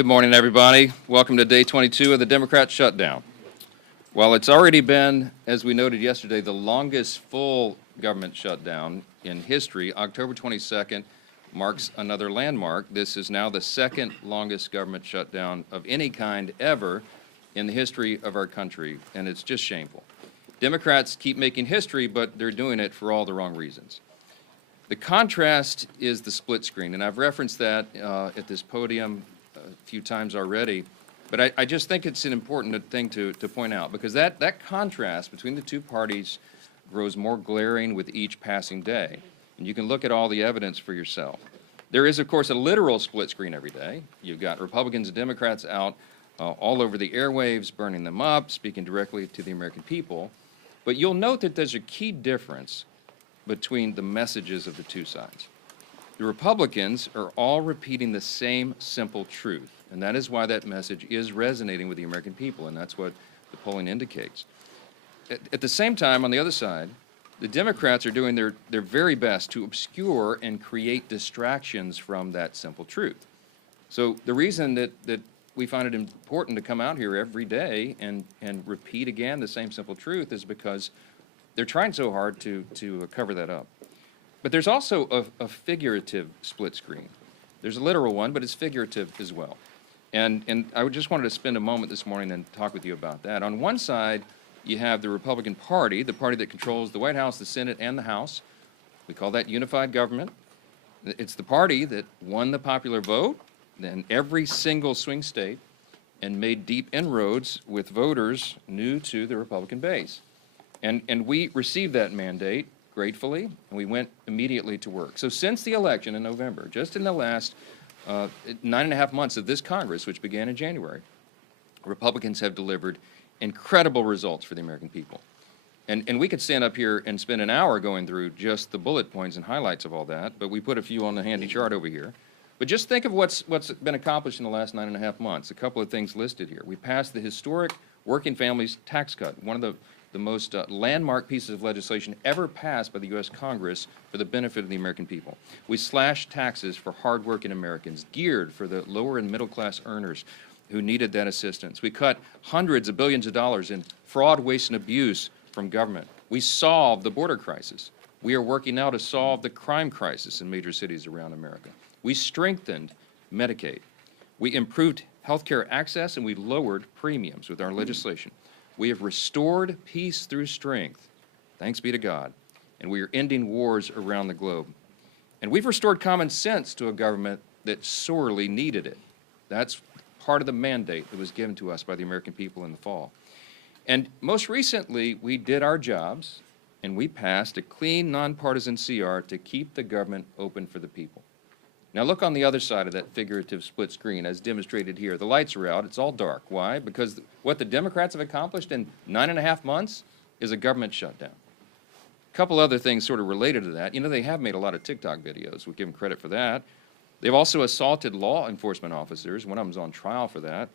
Good morning, everybody. Welcome to day 22 of the Democrat shutdown. While it's already been, as we noted yesterday, the longest full government shutdown in history, October 22nd marks another landmark. This is now the second longest government shutdown of any kind ever in the history of our country, and it's just shameful. Democrats keep making history, but they're doing it for all the wrong reasons. The contrast is the split screen, and I've referenced that at this podium a few times already, but I just think it's an important thing to point out, because that contrast between the two parties grows more glaring with each passing day, and you can look at all the evidence for yourself. There is, of course, a literal split screen every day. You've got Republicans and Democrats out all over the airwaves, burning them up, speaking directly to the American people, but you'll note that there's a key difference between the messages of the two sides. The Republicans are all repeating the same simple truth, and that is why that message is resonating with the American people, and that's what the polling indicates. At the same time, on the other side, the Democrats are doing their very best to obscure and create distractions from that simple truth. So the reason that we find it important to come out here every day and repeat again the same simple truth is because they're trying so hard to cover that up. But there's also a figurative split screen. There's a literal one, but it's figurative as well. And I just wanted to spend a moment this morning and talk with you about that. On one side, you have the Republican Party, the party that controls the White House, the Senate, and the House. We call that unified government. It's the party that won the popular vote in every single swing state and made deep inroads with voters new to the Republican base. And we received that mandate gratefully, and we went immediately to work. So since the election in November, just in the last 9.5 months of this Congress, which began in January, Republicans have delivered incredible results for the American people. And we could stand up here and spend an hour going through just the bullet points and highlights of all that, but we put a few on the handy chart over here. But just think of what's been accomplished in the last 9.5 months. A couple of things listed here. We passed the historic Working Families Tax Cut, one of the most landmark pieces of legislation ever passed by the U.S. Congress for the benefit of the American people. We slashed taxes for hardworking Americans, geared for the lower and middle class earners who needed that assistance. We cut hundreds of billions of dollars in fraud, waste, and abuse from government. We solved the border crisis. We are working now to solve the crime crisis in major cities around America. We strengthened Medicaid. We improved health care access, and we lowered premiums with our legislation. We have restored peace through strength, thanks be to God, and we are ending wars around the globe. And we've restored common sense to a government that sorely needed it. That's part of the mandate that was given to us by the American people in the fall. And most recently, we did our jobs, and we passed a clean, nonpartisan CR to keep the government open for the people. Now look on the other side of that figurative split screen as demonstrated here. The lights are out. It's all dark. Why? Because what the Democrats have accomplished in 9.5 months is a government shutdown. A couple other things sort of related to that. You know, they have made a lot of TikTok videos. We give them credit for that. They've also assaulted law enforcement officers. One of them's on trial for that.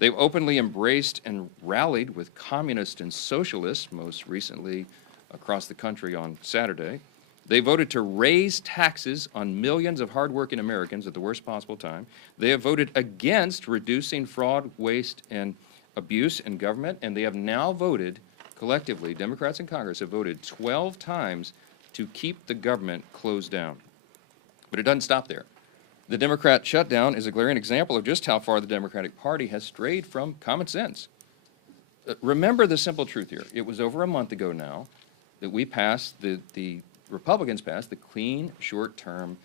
They've openly embraced and rallied with communists and socialists, most recently across the country on Saturday. They voted to raise taxes on millions of hardworking Americans at the worst possible time. They have voted against reducing fraud, waste, and abuse in government, and they have now voted, collectively, Democrats in Congress have voted 12 times to keep the government closed down. But it doesn't stop there. The Democrat shutdown is a glaring example of just how far the Democratic Party has strayed from common sense. Remember the simple truth here. It was over a month ago now that we passed the Republicans passed the clean, short-term,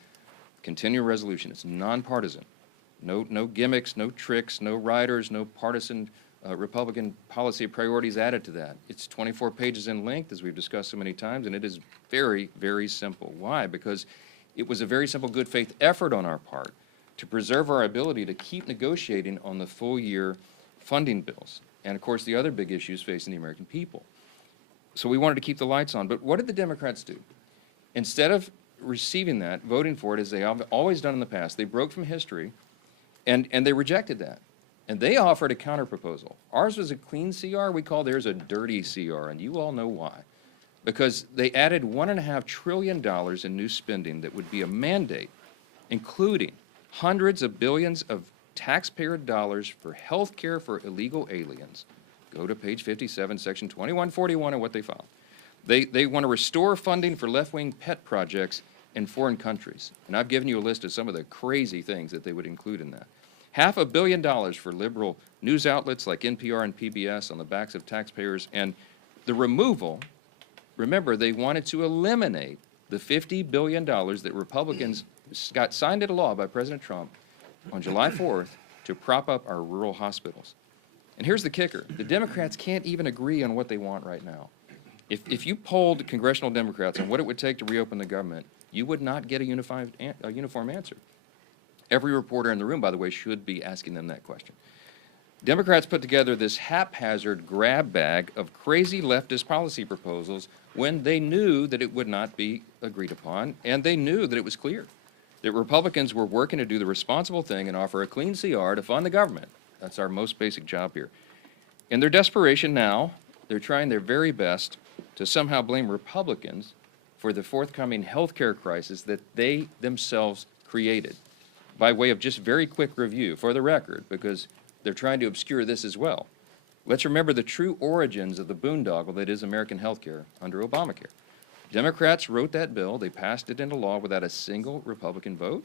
continuing resolution. It's nonpartisan. No gimmicks, no tricks, no riders, no partisan Republican policy priorities added to that. It's 24 pages in length, as we've discussed so many times, and it is very, very simple. Why? Because it was a very simple good faith effort on our part to preserve our ability to keep negotiating on the full-year funding bills and, of course, the other big issues facing the American people. So we wanted to keep the lights on. But what did the Democrats do? Instead of receiving that, voting for it, as they have always done in the past, they broke from history, and they rejected that. And they offered a counterproposal. Ours was a clean CR. We call theirs a dirty CR, and you all know why. Because they added $1.5 trillion in new spending that would be a mandate, including hundreds of billions of taxpayer dollars for health care for illegal aliens. Go to page 57, section 2141 of what they filed. They want to restore funding for left-wing pet projects in foreign countries. And I've given you a list of some of the crazy things that they would include in that. $500 million for liberal news outlets like NPR and PBS on the backs of taxpayers, and the removal, remember, they wanted to eliminate the $50 billion that Republicans got signed into law by President Trump on July 4th to prop up our rural hospitals. And here's the kicker. The Democrats can't even agree on what they want right now. If you polled congressional Democrats on what it would take to reopen the government, you would not get a uniform answer. Every reporter in the room, by the way, should be asking them that question. Democrats put together this haphazard grab bag of crazy leftist policy proposals when they knew that it would not be agreed upon, and they knew that it was clear that Republicans were working to do the responsible thing and offer a clean CR to fund the government. That's our most basic job here. In their desperation now, they're trying their very best to somehow blame Republicans for the forthcoming health care crisis that they themselves created. By way of just very quick review, for the record, because they're trying to obscure this as well. Let's remember the true origins of the boondoggle that is American health care under Obamacare. Democrats wrote that bill. They passed it into law without a single Republican vote.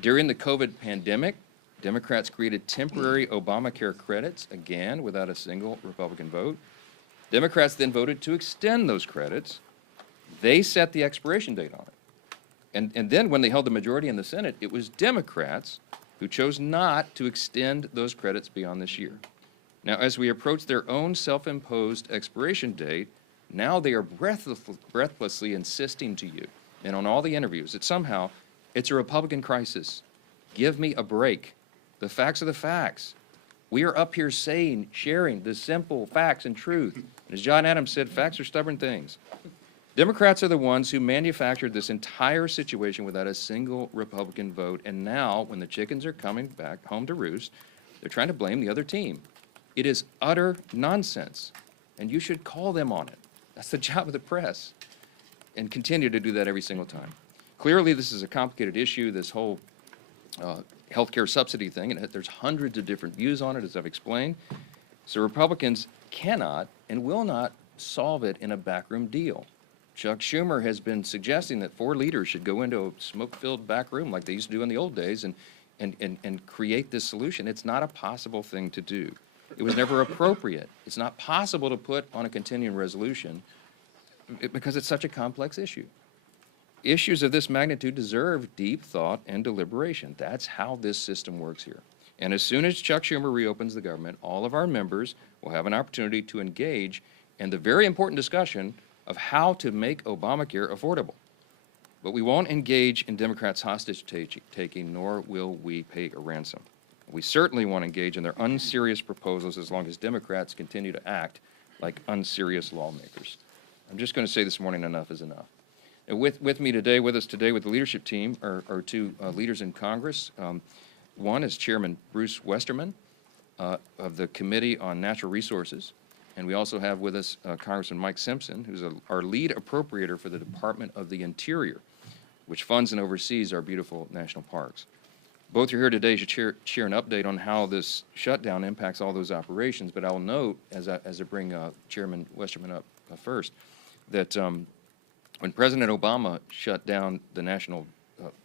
During the COVID pandemic, Democrats created temporary Obamacare credits, again, without a single Republican vote. Democrats then voted to extend those credits. They set the expiration date on it. And then when they held the majority in the Senate, it was Democrats who chose not to extend those credits beyond this year. Now, as we approach their own self-imposed expiration date, now they are breathlessly insisting to you, and on all the interviews, that somehow it's a Republican crisis. Give me a break. The facts are the facts. We are up here sharing the simple facts and truth. And as John Adams said, facts are stubborn things. Democrats are the ones who manufactured this entire situation without a single Republican vote, and now, when the chickens are coming back home to roost, they're trying to blame the other team. It is utter nonsense, and you should call them on it. That's the job of the press, and continue to do that every single time. Clearly, this is a complicated issue, this whole healthcare subsidy thing, and there's hundreds of different views on it, as I've explained. So Republicans cannot and will not solve it in a backroom deal. Chuck Schumer has been suggesting that 4 leaders should go into a smoke-filled back room like they used to do in the old days and create this solution. It's not a possible thing to do. It was never appropriate. It's not possible to put on a continuing resolution because it's such a complex issue. Issues of this magnitude deserve deep thought and deliberation. That's how this system works here. And as soon as Chuck Schumer reopens the government, all of our members will have an opportunity to engage in the very important discussion of how to make Obamacare affordable. But we won't engage in Democrats' hostage-taking, nor will we pay a ransom. We certainly won't engage in their unserious proposals as long as Democrats continue to act like unserious lawmakers. I'm just going to say this morning, enough is enough. And with us today with the leadership team are 2 leaders in Congress. One is Chairman Bruce Westerman of the Committee on Natural Resources. And we also have with us Congressman Mike Simpson, who's our lead appropriator for the Department of the Interior, which funds and oversees our beautiful national parks. Both are here today to share an update on how this shutdown impacts all those operations, but I'll note, as I bring Chairman Westerman up first, that when President Obama shut down the national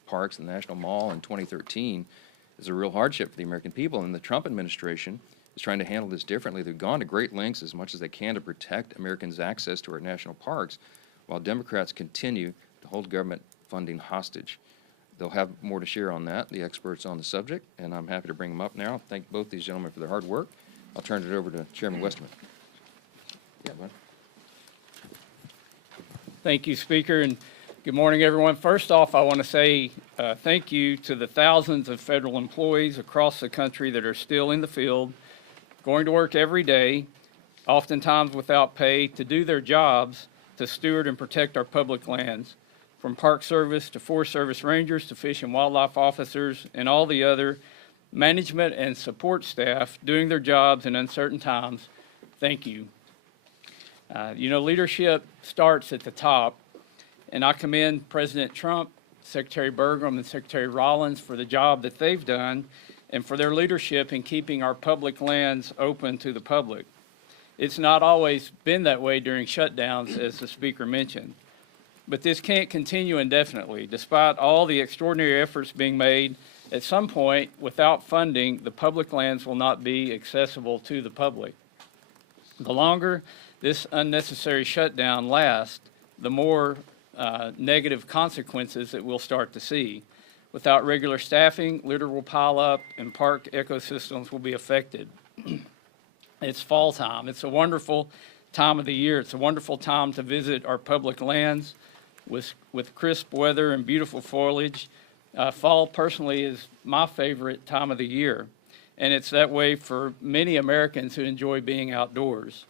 parks and the National Mall in 2013, it was a real hardship for the American people, and the Trump administration is trying to handle this differently. They've gone to great lengths as much as they can to protect Americans' access to our national parks, while Democrats continue to hold government funding hostage. They'll have more to share on that, the experts on the subject, and I'm happy to bring them up now. Thank both these gentlemen for their hard work. I'll turn it over to Chairman Westerman. Yeah, bud. Thank you, Speaker, and good morning, everyone. First off, I want to say thank you to the thousands of federal employees across the country that are still in the field, going to work every day, oftentimes without pay, to do their jobs to steward and protect our public lands. From Park Service to Forest Service Rangers to Fish and Wildlife officers and all the other management and support staff doing their jobs in uncertain times, thank you. Leadership starts at the top, and I commend President Trump, Secretary Burgum, and Secretary Rollins for the job that they've done and for their leadership in keeping our public lands open to the public. It's not always been that way during shutdowns, as the speaker mentioned. But this can't continue indefinitely. Despite all the extraordinary efforts being made, at some point, without funding, the public lands will not be accessible to the public. The longer this unnecessary shutdown lasts, the more negative consequences that we'll start to see. Without regular staffing, litter will pile up and park ecosystems will be affected. It's fall time. It's a wonderful time of the year. It's a wonderful time to visit our public lands with crisp weather and beautiful foliage. Fall personally is my favorite time of the year, and it's that way for many Americans who enjoy being outdoors.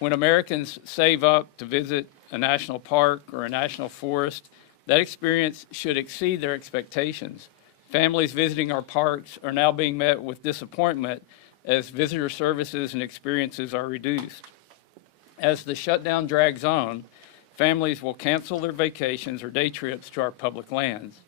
When Americans save up to visit a national park or a national forest, that experience should exceed their expectations. Families visiting our parks are now being met with disappointment as visitor services and experiences are reduced. As the shutdown drags on, families will cancel their vacations or day trips to our public lands.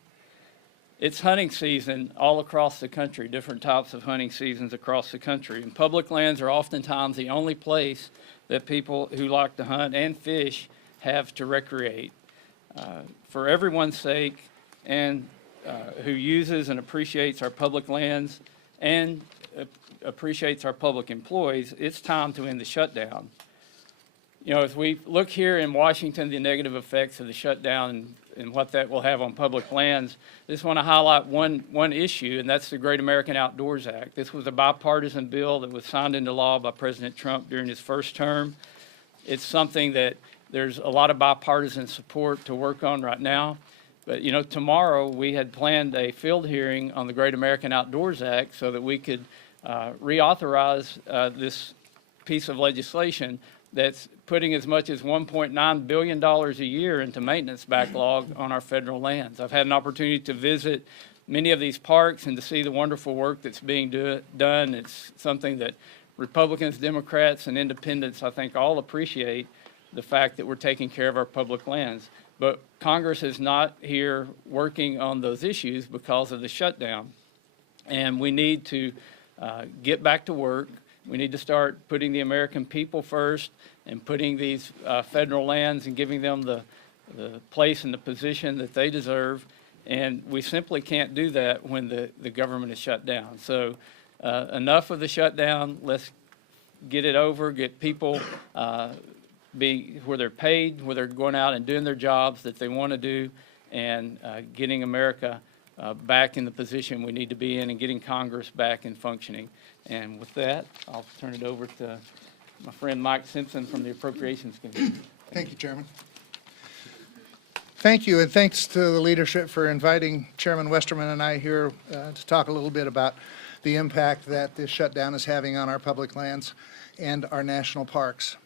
It's hunting season all across the country, different types of hunting seasons across the country, and public lands are oftentimes the only place that people who like to hunt and fish have to recreate. For everyone's sake, and who uses and appreciates our public lands and appreciates our public employees, it's time to end the shutdown. You know, as we look here in Washington, the negative effects of the shutdown and what that will have on public lands, I just want to highlight one issue, and that's the Great American Outdoors Act. This was a bipartisan bill that was signed into law by President Trump during his first term. It's something that there's a lot of bipartisan support to work on right now. But, you know, tomorrow we had planned a field hearing on the Great American Outdoors Act so that we could reauthorize this piece of legislation that's putting as much as $1.9 billion a year into maintenance backlog on our federal lands. I've had an opportunity to visit many of these parks and to see the wonderful work that's being done. It's something that Republicans, Democrats, and independents, I think, all appreciate the fact that we're taking care of our public lands. But Congress is not here working on those issues because of the shutdown. And we need to get back to work. We need to start putting the American people first and putting these federal lands and giving them the place and the position that they deserve. And we simply can't do that when the government is shut down. So enough of the shutdown. Let's get it over, get people be where they're paid, where they're going out and doing their jobs that they want to do, and getting America back in the position we need to be in and getting Congress back and functioning. And with that, I'll turn it over to my friend Mike Simpson from the Appropriations Committee. Thank you, Chairman. Thank you, and thanks to the leadership for inviting Chairman Westerman and I here to talk a little bit about the impact that this shutdown is having on our public lands and our national parks.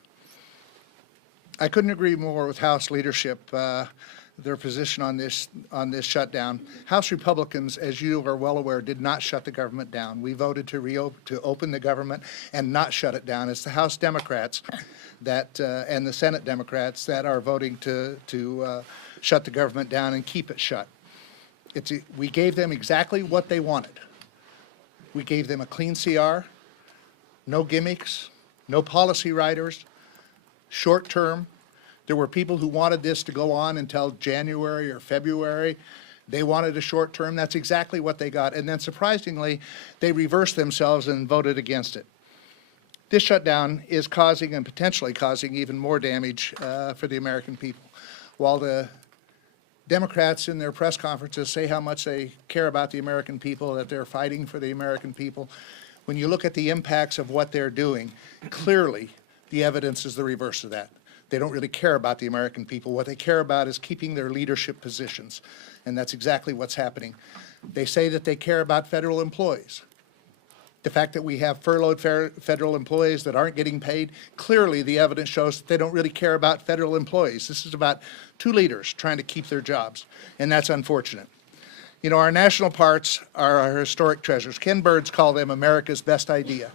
I couldn't agree more with House leadership, their position on this shutdown. House Republicans, as you are well aware, did not shut the government down. We voted to open the government and not shut it down. It's the House Democrats that and the Senate Democrats that are voting to shut the government down and keep it shut. We gave them exactly what they wanted. We gave them a clean CR, no gimmicks, no policy writers, short term. There were people who wanted this to go on until January or February. They wanted a short term. That's exactly what they got. And then surprisingly, they reversed themselves and voted against it. This shutdown is causing and potentially causing even more damage for the American people. While the Democrats in their press conferences say how much they care about the American people, that they're fighting for the American people, when you look at the impacts of what they're doing, clearly the evidence is the reverse of that. They don't really care about the American people. What they care about is keeping their leadership positions, and that's exactly what's happening. They say that they care about federal employees. The fact that we have furloughed federal employees that aren't getting paid, clearly the evidence shows that they don't really care about federal employees. This is about two leaders trying to keep their jobs, and that's unfortunate. You know, our national parks are our historic treasures. Ken Burns called them America's best idea.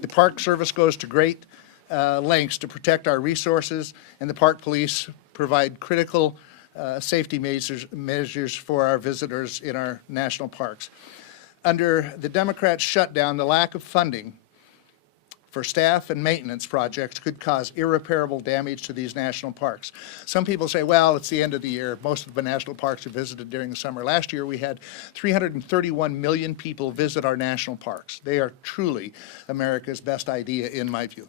The Park Service goes to great lengths to protect our resources, and the Park Police provide critical safety measures for our visitors in our national parks. under the Democrats' shutdown, the lack of funding for staff and maintenance projects could cause irreparable damage to these national parks. Some people say, well, it's the end of the year. Most of the national parks are visited during the summer. Last year, we had 331 million people visit our national parks. They are truly America's best idea, in my view.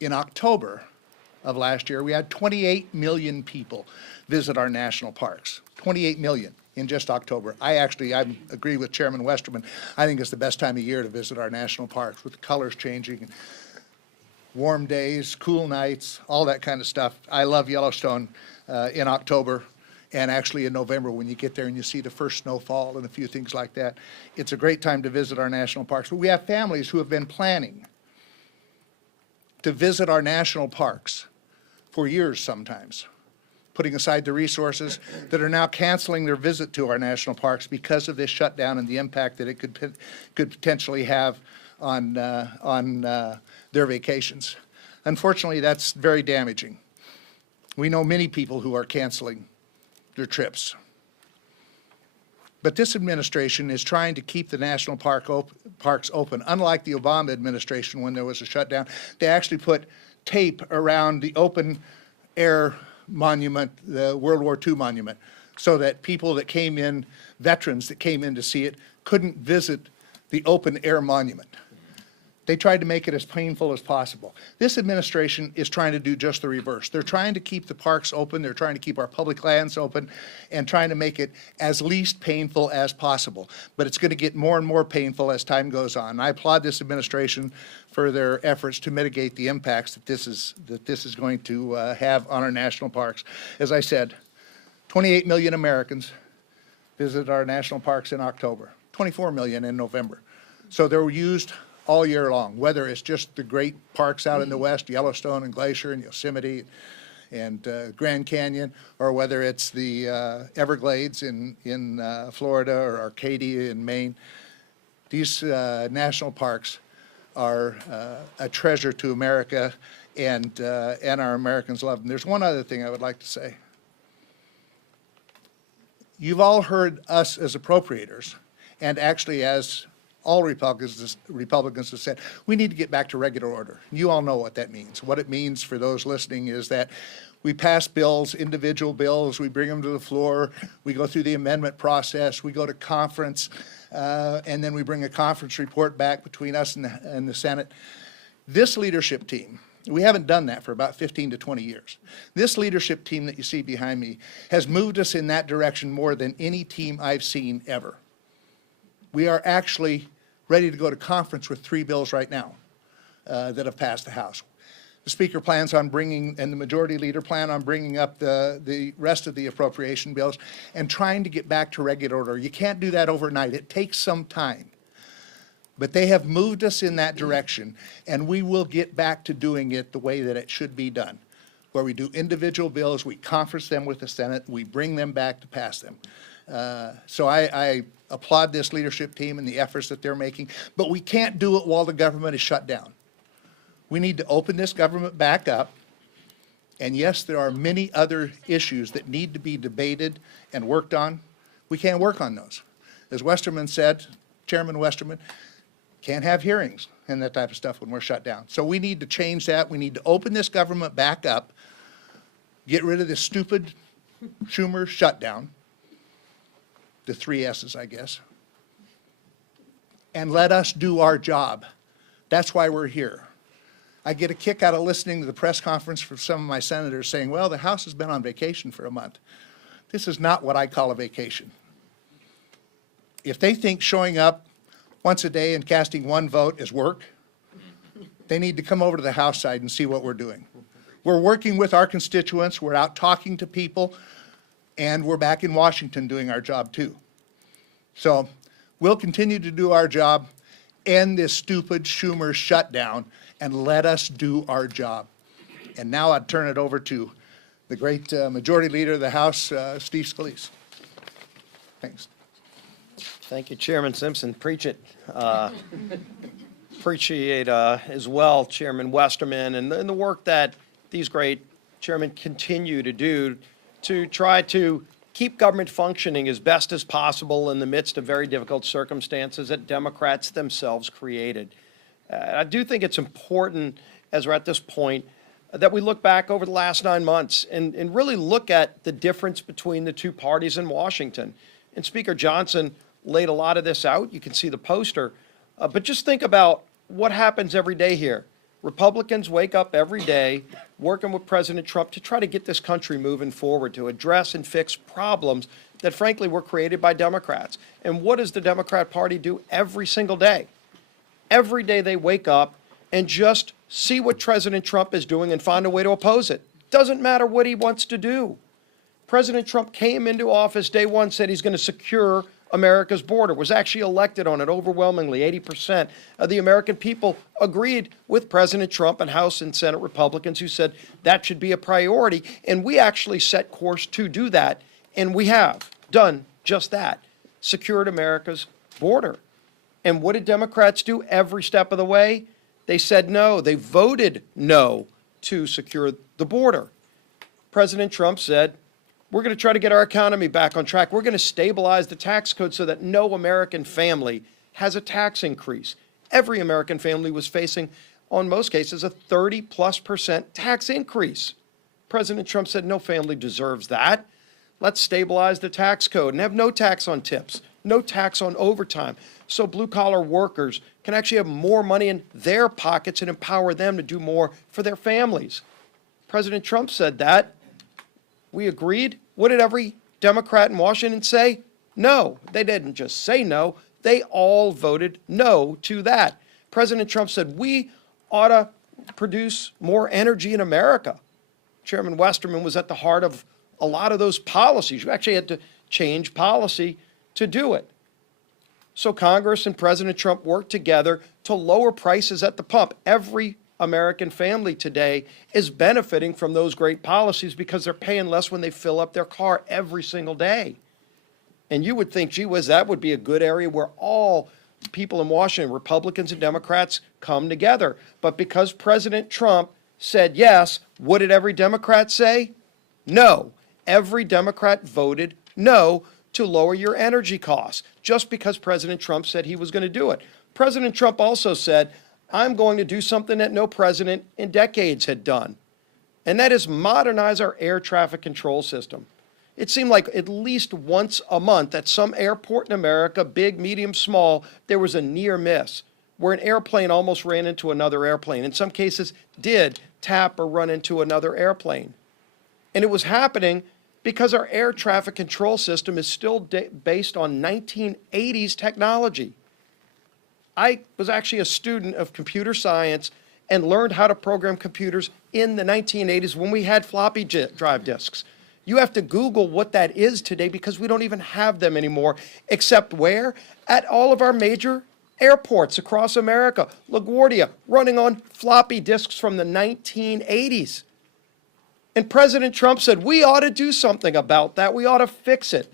In October of last year, we had 28 million people visit our national parks. 28 million in just October. I agree with Chairman Westerman. I think it's the best time of year to visit our national parks, with the colors changing, warm days, cool nights, all that kind of stuff. I love Yellowstone in October, and actually in November when you get there and you see the first snowfall and a few things like that. It's a great time to visit our national parks. But we have families who have been planning to visit our national parks for years sometimes, putting aside the resources, that are now canceling their visit to our national parks because of this shutdown and the impact that it could potentially have on their vacations. Unfortunately, that's very damaging. We know many people who are canceling their trips. But this administration is trying to keep the national parks open. Unlike the Obama administration when there was a shutdown, they actually put tape around the open air monument, the World War II monument, so that people that came in, veterans that came in to see it, couldn't visit the open air monument. They tried to make it as painful as possible. This administration is trying to do just the reverse. They're trying to keep the parks open, they're trying to keep our public lands open, and trying to make it as least painful as possible. But it's going to get more and more painful as time goes on. I applaud this administration for their efforts to mitigate the impacts that this is going to have on our national parks. As I said, 28 million Americans visited our national parks in October, 24 million in November. So they were used all year long, whether it's just the great parks out in the west, Yellowstone and Glacier and Yosemite and Grand Canyon, or whether it's the Everglades in Florida or Arcadia in Maine. These national parks are a treasure to America, and our Americans love them. There's one other thing I would like to say. You've all heard us as appropriators, and actually as all Republicans have said, we need to get back to regular order. You all know what that means. What it means for those listening is that we pass bills, individual bills, we bring them to the floor, we go through the amendment process, we go to conference, and then we bring a conference report back between us and the Senate. This leadership team, we haven't done that for about 15 to 20 years. This leadership team that you see behind me has moved us in that direction more than any team I've seen ever. We are actually ready to go to conference with 3 bills right now that have passed the House. The Speaker plans on bringing, and the Majority Leader plan on bringing up the rest of the appropriation bills and trying to get back to regular order. You can't do that overnight. It takes some time. But they have moved us in that direction, and we will get back to doing it the way that it should be done, where we do individual bills, we conference them with the Senate, we bring them back to pass them. So I applaud this leadership team and the efforts that they're making, but we can't do it while the government is shut down. We need to open this government back up, and yes, there are many other issues that need to be debated and worked on. We can't work on those. As Westerman said, Chairman Westerman, can't have hearings and that type of stuff when we're shut down. So we need to change that. We need to open this government back up, get rid of this stupid Schumer shutdown, the 3 S's, I guess, and let us do our job. That's why we're here. I get a kick out of listening to the press conference from some of my senators saying, well, the House has been on vacation for a month. This is not what I call a vacation. If they think showing up once a day and casting 1 vote is work, they need to come over to the House side and see what we're doing. We're working with our constituents, we're out talking to people, and we're back in Washington doing our job too. So we'll continue to do our job, end this stupid Schumer shutdown, and let us do our job. And now I'd turn it over to the great Majority Leader of the House, Steve Scalise. Thanks. Thank you, Chairman Simpson. Preach it. Appreciate as well Chairman Westerman and the work that these great chairmen continue to do to try to keep government functioning as best as possible in the midst of very difficult circumstances that Democrats themselves created. I do think it's important, as we're at this point, that we look back over the last 9 months and really look at the difference between the two parties in Washington. And Speaker Johnson laid a lot of this out. You can see the poster. But just think about what happens every day here. Republicans wake up every day working with President Trump to try to get this country moving forward, to address and fix problems that, frankly, were created by Democrats. And what does the Democrat Party do every single day? Every day they wake up and just see what President Trump is doing and find a way to oppose it. Doesn't matter what he wants to do. President Trump came into office day one, said he's going to secure America's border, was actually elected on it overwhelmingly. 80% of the American people agreed with President Trump and House and Senate Republicans who said that should be a priority. And we actually set course to do that. And we have done just that, secured America's border. And what did Democrats do every step of the way? They said no. They voted no to secure the border. President Trump said, we're going to try to get our economy back on track. We're going to stabilize the tax code so that no American family has a tax increase. Every American family was facing, on most cases, a 30+% tax increase. President Trump said no family deserves that. Let's stabilize the tax code and have no tax on tips, no tax on overtime, so blue-collar workers can actually have more money in their pockets and empower them to do more for their families. President Trump said that. We agreed. What did every Democrat in Washington say? No. They didn't just say no. They all voted no to that. President Trump said we ought to produce more energy in America. Chairman Westerman was at the heart of a lot of those policies. You actually had to change policy to do it. So Congress and President Trump worked together to lower prices at the pump. Every American family today is benefiting from those great policies because they're paying less when they fill up their car every single day. And you would think, gee whiz, that would be a good area where all people in Washington, Republicans and Democrats, come together. But because President Trump said yes, what did every Democrat say? No. Every Democrat voted no to lower your energy costs, just because President Trump said he was going to do it. President Trump also said, I'm going to do something that no president in decades had done, and that is modernize our air traffic control system. It seemed like at least once a month at some airport in America, big, medium, small, there was a near miss where an airplane almost ran into another airplane. In some cases, did tap or run into another airplane. And it was happening because our air traffic control system is still based on 1980s technology. I was actually a student of computer science and learned how to program computers in the 1980s when we had floppy drive disks. You have to Google what that is today because we don't even have them anymore, except where? At all of our major airports across America. LaGuardia running on floppy disks from the 1980s. And President Trump said, we ought to do something about that. We ought to fix it.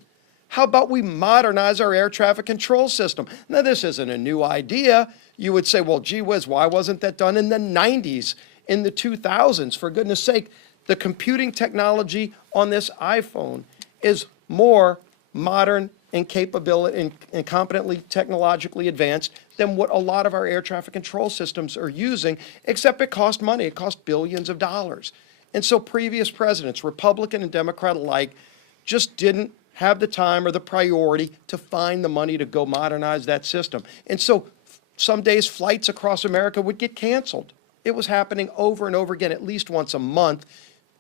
How about we modernize our air traffic control system? Now, this isn't a new idea. You would say, well, gee whiz, why wasn't that done in the 90s, in the 2000s? For goodness sake, the computing technology on this iPhone is more modern and capability and competently technologically advanced than what a lot of our air traffic control systems are using, except it cost money. It cost billions of dollars. And so previous presidents, Republican and Democrat alike, just didn't have the time or the priority to find the money to go modernize that system. And so some days flights across America would get canceled. It was happening over and over again, at least once a month,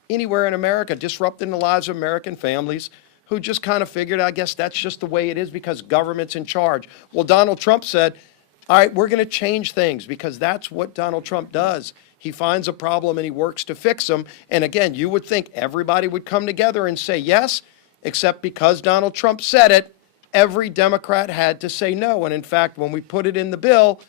anywhere in America, disrupting the lives of American families who just kind of figured, I guess that's just the way it is because government's in charge. Well, Donald Trump said, all right, we're going to change things because that's what Donald Trump does. He finds a problem and he works to fix them. And again, you would think everybody would come together and say yes, except because Donald Trump said it, every Democrat had to say no. And in fact, when we put it in the bill,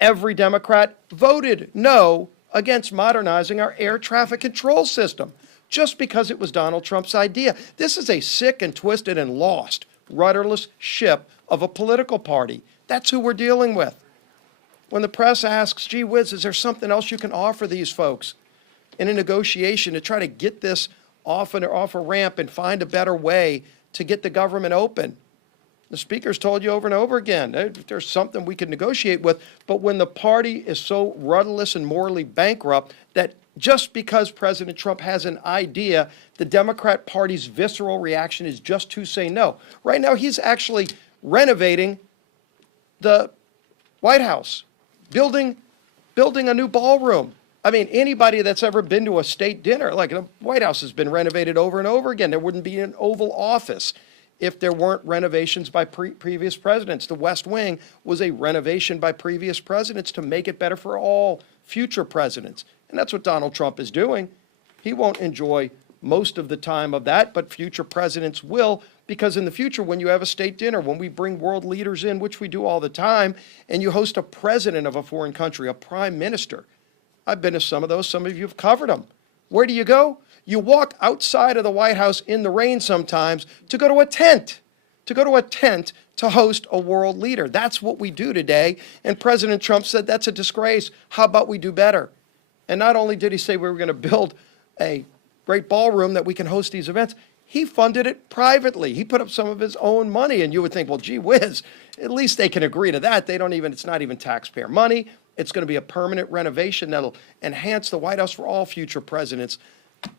every Democrat voted no against modernizing our air traffic control system, just because it was Donald Trump's idea. This is a sick and twisted and lost, rudderless ship of a political party. That's who we're dealing with. When the press asks, gee whiz, is there something else you can offer these folks in a negotiation to try to get this off a ramp and find a better way to get the government open. The speaker's told you over and over again, there's something we could negotiate with, but when the party is so rudderless and morally bankrupt that just because President Trump has an idea, the Democrat Party's visceral reaction is just to say no. Right now, he's actually renovating the White House, building a new ballroom. I mean, anybody that's ever been to a state dinner, like the White House has been renovated over and over again. There wouldn't be an Oval Office if there weren't renovations by previous presidents. The West Wing was a renovation by previous presidents to make it better for all future presidents. And that's what Donald Trump is doing. He won't enjoy most of the time of that, but future presidents will, because in the future, when you have a state dinner, when we bring world leaders in, which we do all the time, and you host a president of a foreign country, a prime minister, I've been to some of those. Some of you have covered them. Where do you go? You walk outside of the White House in the rain sometimes to go to a tent, to host a world leader. That's what we do today. And President Trump said, that's a disgrace. How about we do better? And not only did he say we were going to build a great ballroom that we can host these events, he funded it privately. He put up some of his own money. And you would think, well, gee whiz, at least they can agree to that. It's not even taxpayer money. It's going to be a permanent renovation that'll enhance the White House for all future presidents.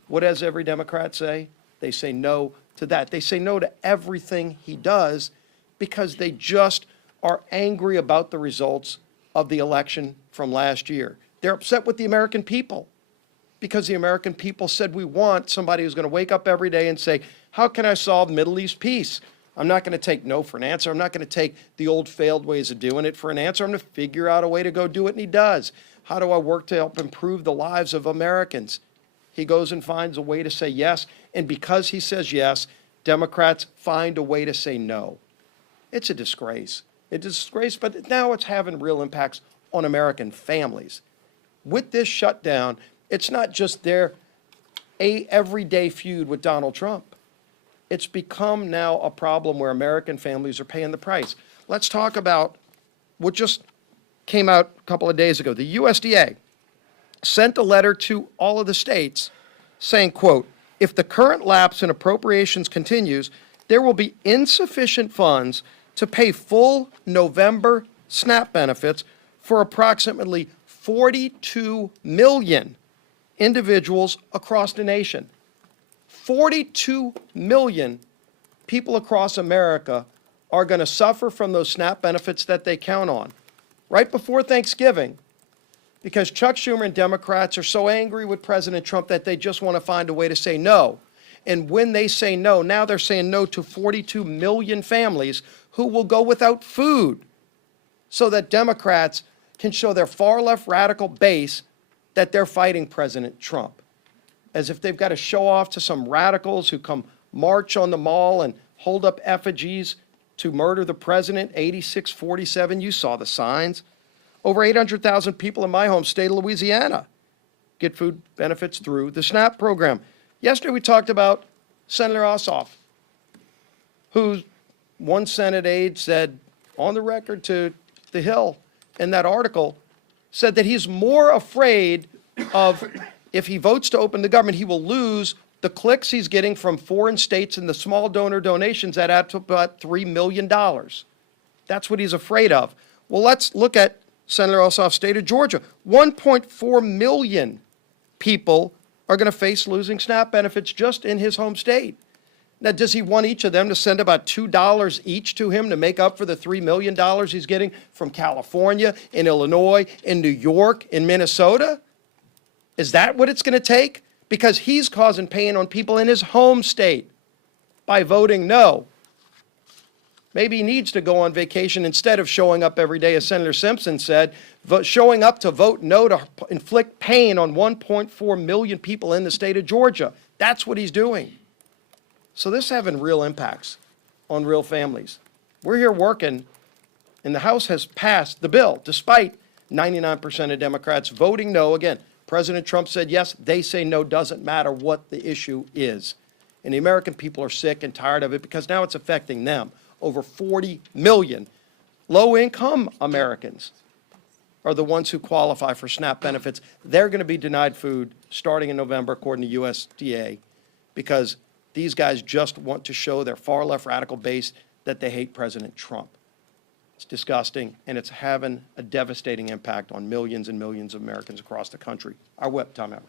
What does every Democrat say? They say no to that. They say no to everything he does because they just are angry about the results of the election from last year. They're upset with the American people because the American people said we want somebody who's going to wake up every day and say, how can I solve Middle East peace? I'm not going to take no for an answer. I'm not going to take the old failed ways of doing it for an answer. I'm going to figure out a way to go do it, and he does. How do I work to help improve the lives of Americans? He goes and finds a way to say yes, and because he says yes, Democrats find a way to say no. It's a disgrace. It's a disgrace, but now it's having real impacts on American families. With this shutdown, it's not just their everyday feud with Donald Trump. It's become now a problem where American families are paying the price. Let's talk about what just came out a couple of days ago. The USDA sent a letter to all of the states saying, quote, if the current lapse in appropriations continues, there will be insufficient funds to pay full November SNAP benefits for approximately 42 million individuals across the nation. 42 million people across America are going to suffer from those SNAP benefits that they count on right before Thanksgiving because Chuck Schumer and Democrats are so angry with President Trump that they just want to find a way to say no. And when they say no, now they're saying no to 42 million families who will go without food so that Democrats can show their far left radical base that they're fighting President Trump. As if they've got to show off to some radicals who come march on the mall and hold up effigies to murder the president, 8647, you saw the signs. Over 800,000 people in my home state of Louisiana get food benefits through the SNAP program. Yesterday we talked about Senator Ossoff, who one Senate aide said on the record to The Hill in that article, said that he's more afraid of if he votes to open the government, he will lose the clicks he's getting from foreign states and the small donor donations that add to about $3 million. That's what he's afraid of. Well, let's look at Senator Ossoff's state of Georgia. 1.4 million people are going to face losing SNAP benefits just in his home state. Now, does he want each of them to send about $2 each to him to make up for the $3 million he's getting from California, in Illinois, in New York, in Minnesota? Is that what it's going to take? Because he's causing pain on people in his home state by voting no. Maybe he needs to go on vacation instead of showing up every day, as Senator Simpson said, showing up to vote no to inflict pain on 1.4 million people in the state of Georgia. That's what he's doing. So this is having real impacts on real families. We're here working, and the House has passed the bill, despite 99% of Democrats voting no. Again, President Trump said yes, they say no, doesn't matter what the issue is. And the American people are sick and tired of it because now it's affecting them. Over 40 million low-income Americans are the ones who qualify for SNAP benefits. They're going to be denied food starting in November, according to USDA, because These guys just want to show their far left radical base that they hate President Trump. It's disgusting, and it's having a devastating impact on millions and millions of Americans across the country. Our whip, Tom Emory.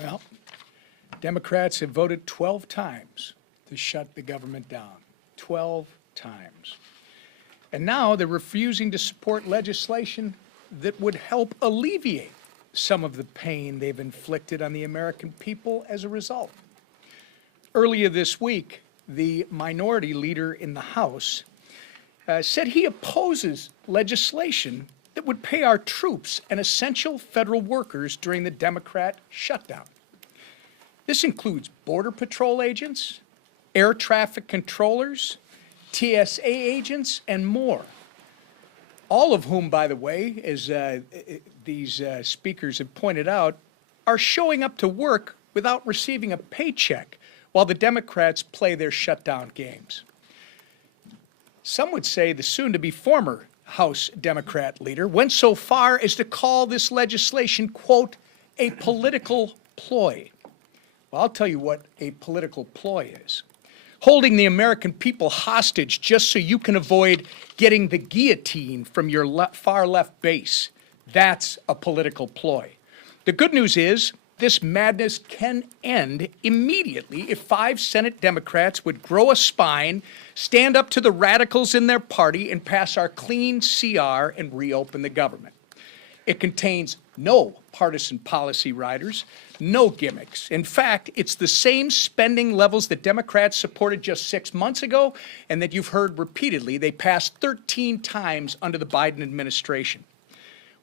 Well, Democrats have voted 12 times to shut the government down. 12 times. And now they're refusing to support legislation that would help alleviate some of the pain they've inflicted on the American people as a result. Earlier this week, the minority leader in the House said he opposes legislation that would pay our troops and essential federal workers during the Democrat shutdown. This includes Border Patrol agents, air traffic controllers, TSA agents, and more. All of whom, by the way, as these speakers have pointed out, are showing up to work without receiving a paycheck while the Democrats play their shutdown games. Some would say the soon-to-be former House Democrat leader went so far as to call this legislation, quote, a political ploy. Well, I'll tell you what a political ploy is. Holding the American people hostage just so you can avoid getting the guillotine from your far left base. That's a political ploy. The good news is this madness can end immediately if 5 Senate Democrats would grow a spine, stand up to the radicals in their party, and pass our clean CR and reopen the government. It contains no partisan policy riders, no gimmicks. In fact, it's the same spending levels that Democrats supported just 6 months ago and that you've heard repeatedly they passed 13 times under the Biden administration.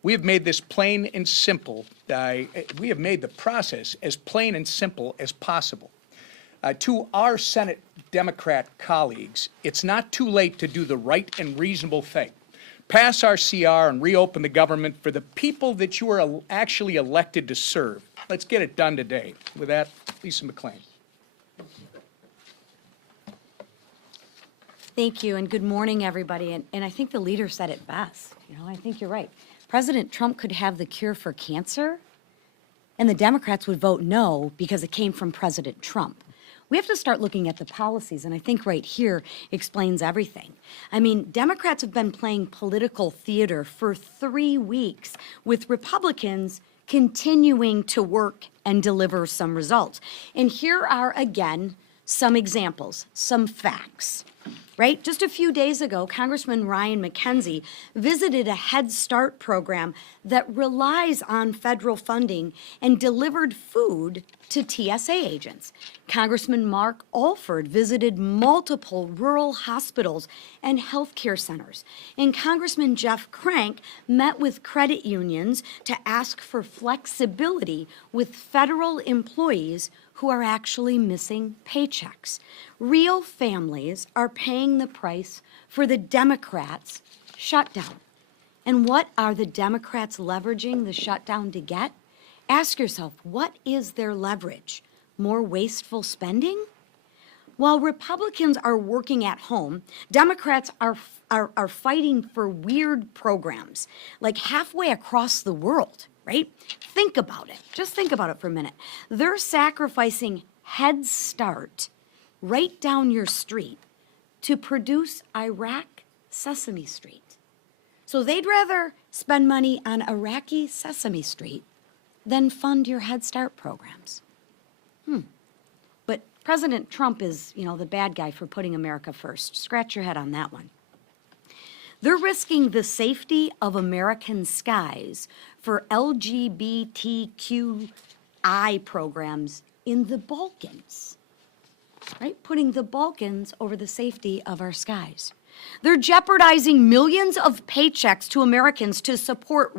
We have made this plain and simple. We have made the process as plain and simple as possible. To our Senate Democrat colleagues, it's not too late to do the right and reasonable thing. Pass our CR and reopen the government for the people that you are actually elected to serve. Let's get it done today. With that, Lisa McClain. Thank you, and good morning, everybody. And I think the leader said it best. I think you're right. President Trump could have the cure for cancer, and the Democrats would vote no because it came from President Trump. We have to start looking at the policies, and I think right here explains everything. I mean, Democrats have been playing political theater for 3 weeks with Republicans continuing to work and deliver some results. And here are, again, some examples, some facts. Right? Just a few days ago, Congressman Ryan McKenzie visited a Head Start program that relies on federal funding and delivered food to TSA agents. Congressman Mark Alford visited multiple rural hospitals and healthcare centers. And Congressman Jeff Crank met with credit unions to ask for flexibility with federal employees who are actually missing paychecks. Real families are paying the price for the Democrats' shutdown. And what are the Democrats leveraging the shutdown to get? Ask yourself, what is their leverage? More wasteful spending? While Republicans are working at home, Democrats are fighting for weird programs, like halfway across the world, right? Think about it. Just think about it for a minute. They're sacrificing Head Start right down your street to produce Iraq Sesame Street. So they'd rather spend money on Iraqi Sesame Street than fund your Head Start programs. But President Trump is, the bad guy for putting America first. Scratch your head on that one. They're risking the safety of American skies for LGBTQI programs in the Balkans, right? Putting the Balkans over the safety of our skies. They're jeopardizing millions of paychecks to Americans to support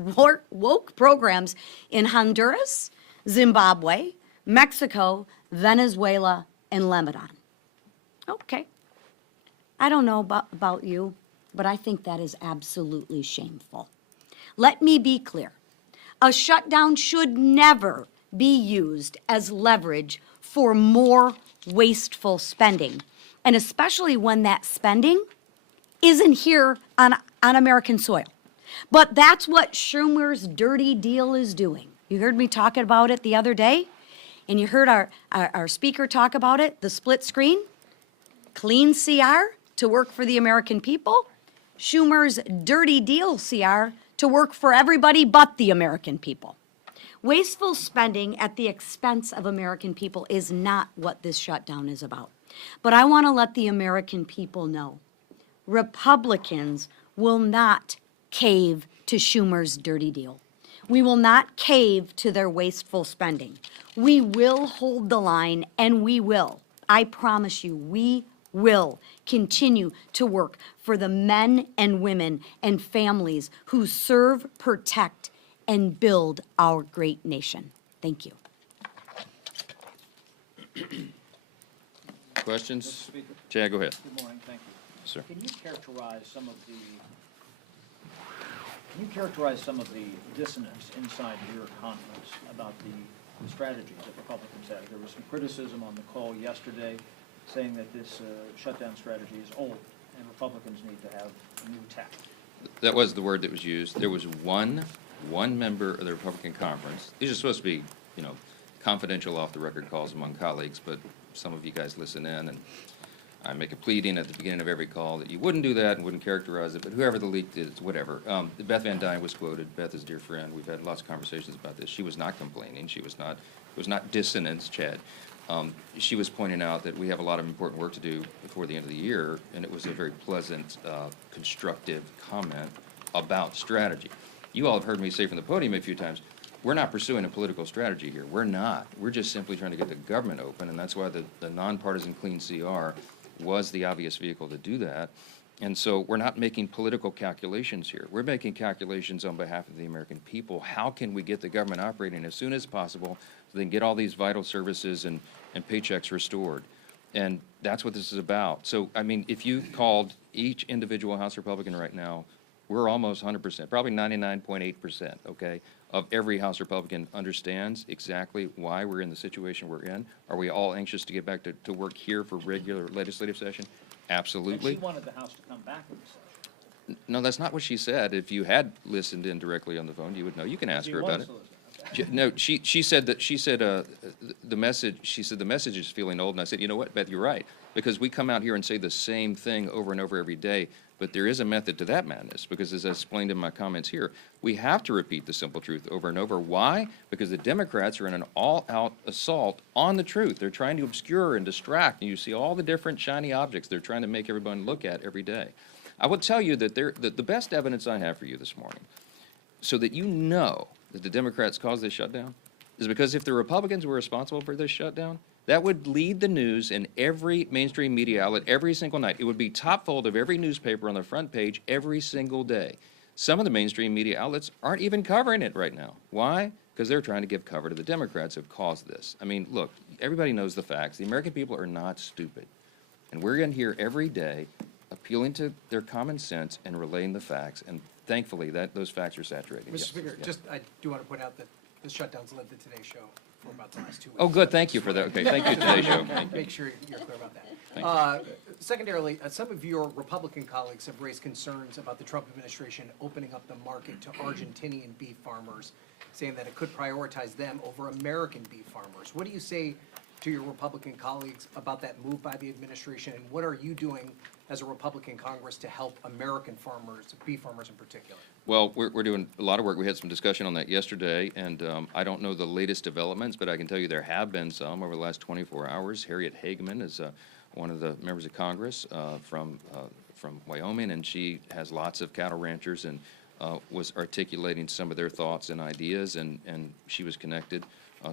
woke programs in Honduras, Zimbabwe, Mexico, Venezuela, and Lebanon. Okay. I don't know about you, but I think that is absolutely shameful. Let me be clear. A shutdown should never be used as leverage for more wasteful spending, and especially when that spending isn't here on American soil. But that's what Schumer's dirty deal is doing. You heard me talking about it the other day, and you heard our speaker talk about it, the split screen, clean CR to work for the American people, Schumer's dirty deal CR to work for everybody but the American people. Wasteful spending at the expense of American people is not what this shutdown is about. But I want to let the American people know, Republicans will not cave to Schumer's dirty deal. We will not cave to their wasteful spending. We will hold the line, and we will. I promise you, we will continue to work for the men and women and families who serve, protect, and build our great nation. Thank you. Questions? Chad, go ahead. Good morning, thank you. Sir. Can you characterize some of the dissonance inside your conference about the strategies that Republicans have? There was some criticism on the call yesterday saying that this shutdown strategy is old and Republicans need to have a new tack. That was the word that was used. There was one member of the Republican conference. These are supposed to be, confidential off-the-record calls among colleagues, but some of you guys listen in, and I make a pleading at the beginning of every call that you wouldn't do that and wouldn't characterize it, but whoever the leak is, whatever. Beth Van Dyne was quoted. Beth is a dear friend. We've had lots of conversations about this. She was not complaining. It was not dissonance, Chad. She was pointing out that we have a lot of important work to do before the end of the year, and it was a very pleasant, constructive comment about strategy. You all have heard me say from the podium a few times, we're not pursuing a political strategy here. We're not. We're just simply trying to get the government open, and that's why the nonpartisan clean CR was the obvious vehicle to do that. And so we're not making political calculations here. We're making calculations on behalf of the American people. How can we get the government operating as soon as possible so they can get all these vital services and paychecks restored? And that's what this is about. So, I mean, if you called each individual House Republican right now, we're almost 100%, probably 99.8%, okay, of every House Republican understands exactly why we're in the situation we're in. Are we all anxious to get back to work here for regular legislative session? Absolutely. And she wanted the House to come back in the session. No, that's not what she said. If you had listened in directly on the phone, you would know. You can ask her about it. No, she said the message is feeling old, and I said, you know what, Beth, you're right, because we come out here and say the same thing over and over every day, but there is a method to that madness, because as I explained in my comments here, we have to repeat the simple truth over and over. Why? Because the Democrats are in an all-out assault on the truth. They're trying to obscure and distract, and you see all the different shiny objects they're trying to make everyone look at every day. I will tell you that the best evidence I have for you this morning, so that you know that the Democrats caused this shutdown, is because if the Republicans were responsible for this shutdown, that would lead the news in every mainstream media outlet every single night. It would be top fold of every newspaper on the front page every single day. Some of the mainstream media outlets aren't even covering it right now. Why? Because they're trying to give cover to the Democrats who have caused this. I mean, look, everybody knows the facts. The American people are not stupid. And we're in here every day appealing to their common sense and relaying the facts. And thankfully, those facts are saturating. Mr. Yes. Speaker, I do want to point out that the shutdown's led to Today's Show for about the last 2 weeks. Oh, good, thank you for that. Okay, thank you, Today Show. Make sure you're clear about Thank that. Secondarily, some of your Republican colleagues have raised concerns about the Trump administration opening up the market to Argentinian beef farmers, saying that it could prioritize them over American beef farmers. What do you say to your Republican colleagues about that move by the administration, and what are you doing as a Republican Congress to help American farmers, beef farmers in particular? Well, we're doing a lot of work. We had some discussion on that yesterday, and I don't know the latest developments, but I can tell you there have been some over the last 24 hours. Harriet Hageman is one of the members of Congress from Wyoming, and she has lots of cattle ranchers and was articulating some of their thoughts and ideas, and she was connected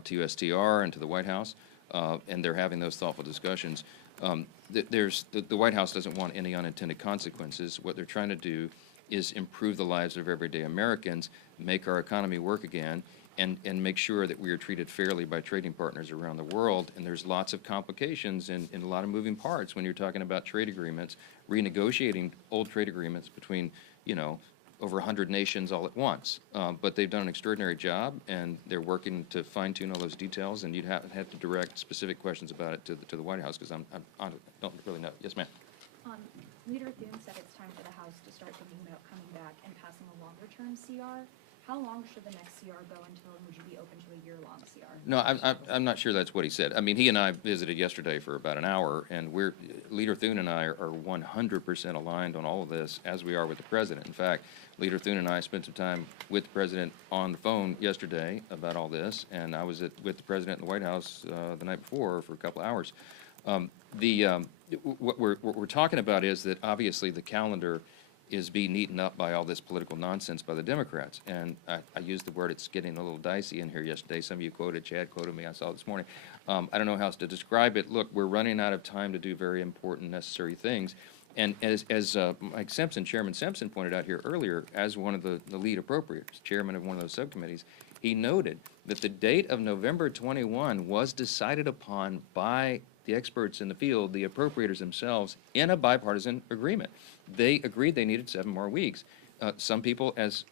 to USTR and to the White House, and they're having those thoughtful discussions. The White House doesn't want any unintended consequences. What they're trying to do is improve the lives of everyday Americans, make our economy work again, and make sure that we are treated fairly by trading partners around the world. And there's lots of complications and a lot of moving parts when you're talking about trade agreements, renegotiating old trade agreements between, over 100 nations all at once. But they've done an extraordinary job, and they're working to fine-tune all those details, and you'd have to direct specific questions about it to the White House, because I don't really know. Yes, ma'am. Leader Thune said it's time for the House to start thinking about coming back and passing a longer-term CR. How long should the next CR go until, and would you be open to a year-long CR? No, I'm not sure that's what he said. I mean, he and I visited yesterday for about an hour, and Leader Thune and I are 100% aligned on all of this, as we are with the president. In fact, Leader Thune and I spent some time with the president on the phone yesterday about all this, and I was with the president in the White House the night before for a couple of hours. What we're talking about is that obviously the calendar is being eaten up by all this political nonsense by the Democrats. And I used the word, it's getting a little dicey in here yesterday. Some of you quoted, Chad quoted me, I saw it this morning. I don't know how else to describe it. Look, we're running out of time to do very important, necessary things. And as Mike Simpson, Chairman Simpson pointed out here earlier, as one of the lead appropriators, chairman of one of those subcommittees, he noted that the date of November 21 was decided upon by the experts in the field, the appropriators themselves, in a bipartisan agreement. They agreed they needed 7 more weeks. Some people, as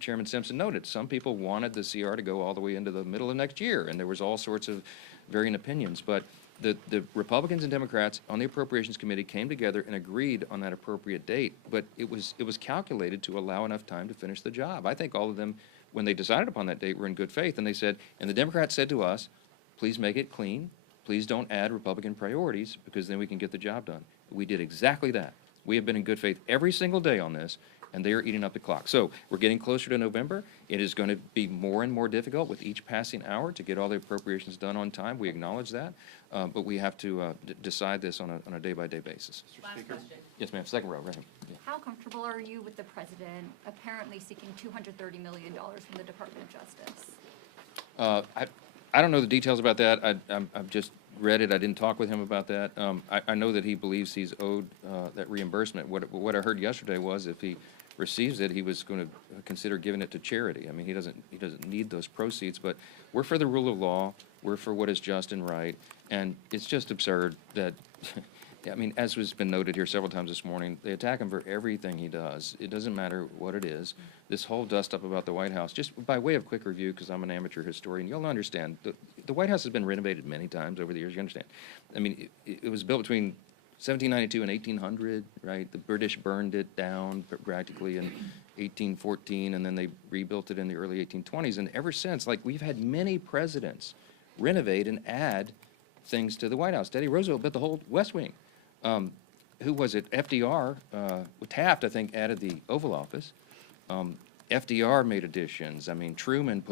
Chairman Simpson noted, some people wanted the CR to go all the way into the middle of next year, and there was all sorts of varying opinions. But the Republicans and Democrats on the Appropriations Committee came together and agreed on that appropriate date, but it was calculated to allow enough time to finish the job. I think all of them, when they decided upon that date, were in good faith, and they said, and the Democrats said to us, please make it clean. Please don't add Republican priorities, because then we can get the job done. We did exactly that. We have been in good faith every single day on this, and they are eating up the clock. So we're getting closer to November. It is going to be more and more difficult with each passing hour to get all the appropriations done on time. We acknowledge that, but we have to decide this on a day-by-day basis. Last question. Yes, ma'am. Second row, right here. Yeah. How comfortable are you with the president apparently seeking $230 million from the Department of Justice? I don't know the details about that. I've just read it. I didn't talk with him about that. I know that he believes he's owed that reimbursement. What I heard yesterday was if he receives it, he was going to consider giving it to charity. I mean, he doesn't need those proceeds, but we're for the rule of law. We're for what is just and right. And it's just absurd that, I mean, as has been noted here several times this morning, they attack him for everything he does. It doesn't matter what it is. This whole dust-up about the White House, just by way of quick review, because I'm an amateur historian, you'll understand, the White House has been renovated many times over the years, you understand. I mean, it was built between 1792 and 1800, right? The British burned it down practically in 1814, and then they rebuilt it in the early 1820s. And ever since, like, we've had many presidents renovate and add things to the White House. Teddy Roosevelt built the whole West Wing. Who was it? FDR, Taft, I think, added the Oval Office. FDR made additions. I mean, Truman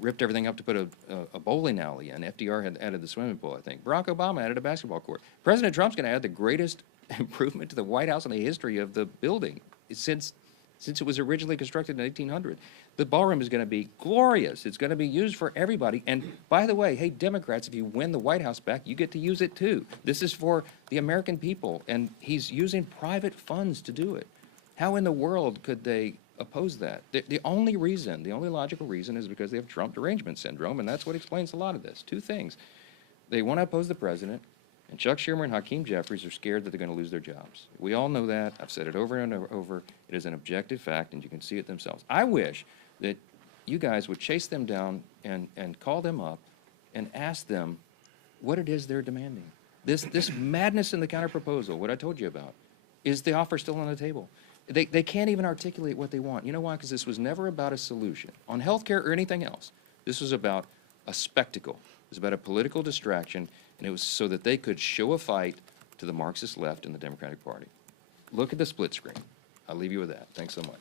ripped everything up to put a bowling alley in. FDR had added the swimming pool, I think. Barack Obama added a basketball court. President Trump's going to add the greatest improvement to the White House in the history of the building since it was originally constructed in 1800. The ballroom is going to be glorious. It's going to be used for everybody. And by the way, hey, Democrats, if you win the White House back, you get to use it too. This is for the American people, and he's using private funds to do it. How in the world could they oppose that? The only logical reason is because they have Trump derangement syndrome, and that's what explains a lot of this. 2 things. They want to oppose the president, and Chuck Schumer and Hakeem Jeffries are scared that they're going to lose their jobs. We all know that. I've said it over and over. It is an objective fact, and you can see it themselves. I wish that you guys would chase them down and call them up and ask them what it is they're demanding. This madness in the counterproposal, what I told you about, is the offer still on the table? They can't even articulate what they want. You know why? Because this was never about a solution on health care or anything else. This was about a spectacle. It was about a political distraction, and it was so that they could show a fight to the Marxist left in the Democratic Party. Look at the split screen. I'll leave you with that. Thanks so much.